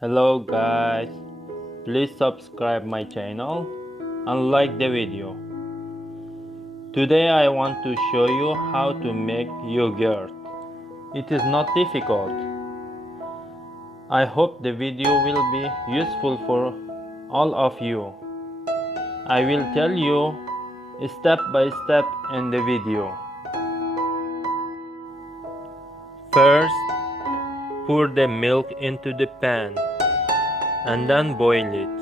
Hello guys, please subscribe my channel and like the video. Today I want to show you how to make yogurt. It is not difficult. I hope the video will be useful for all of you. I will tell you step by step in the video. First, pour the milk into the pan and then boil it.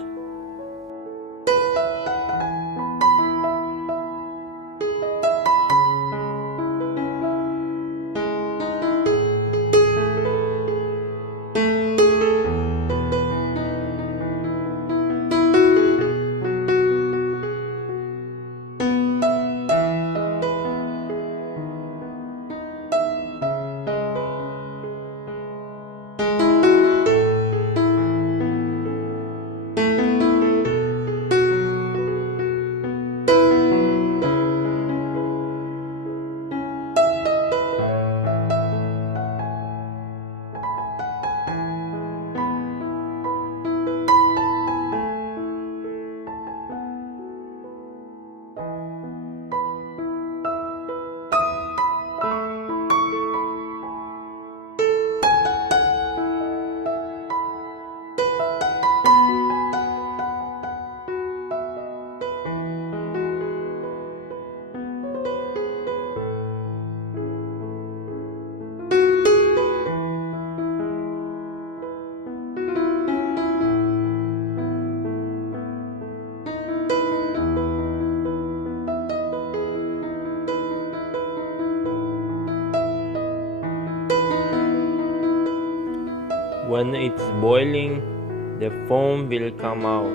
When it's boiling, the foam will come out.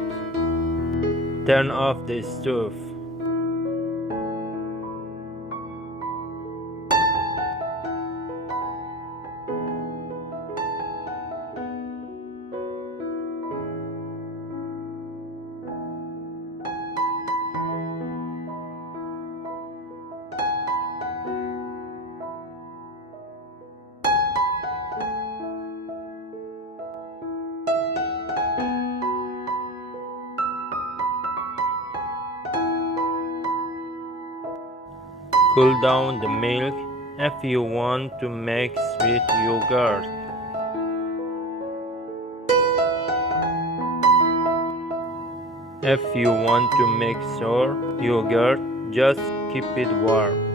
Turn off the stove. Cool down the milk if you want to make sweet yogurt. If you want to make sour yogurt, just keep it warm.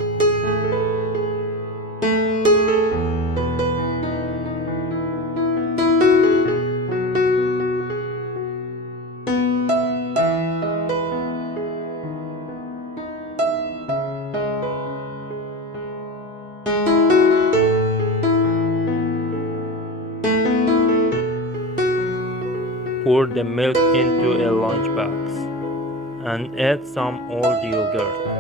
Pour the milk into a lunchbox and add some old yogurt.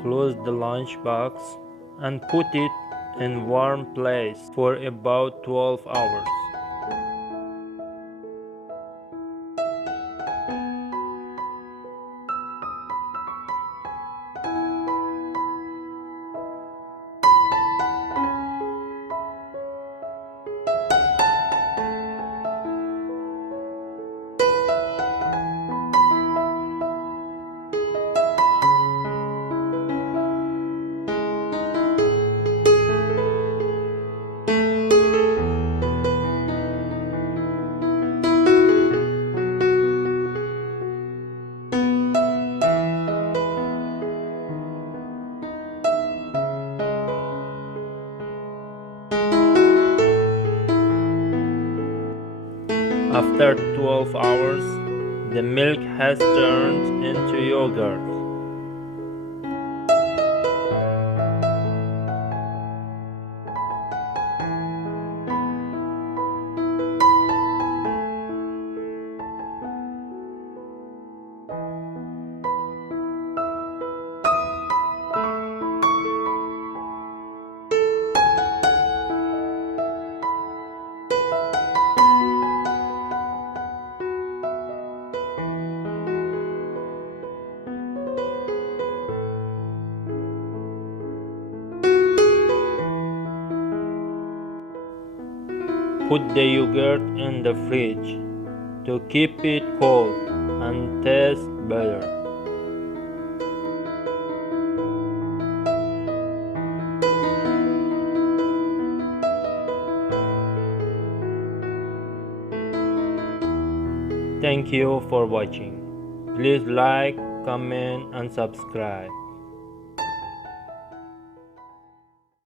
Close the lunchbox and put it in warm place for about 12 hours. After 12 hours, the milk has turned into yogurt. Put the yogurt in the fridge to keep it cold and taste better. Thank you for watching. Please like, comment and subscribe.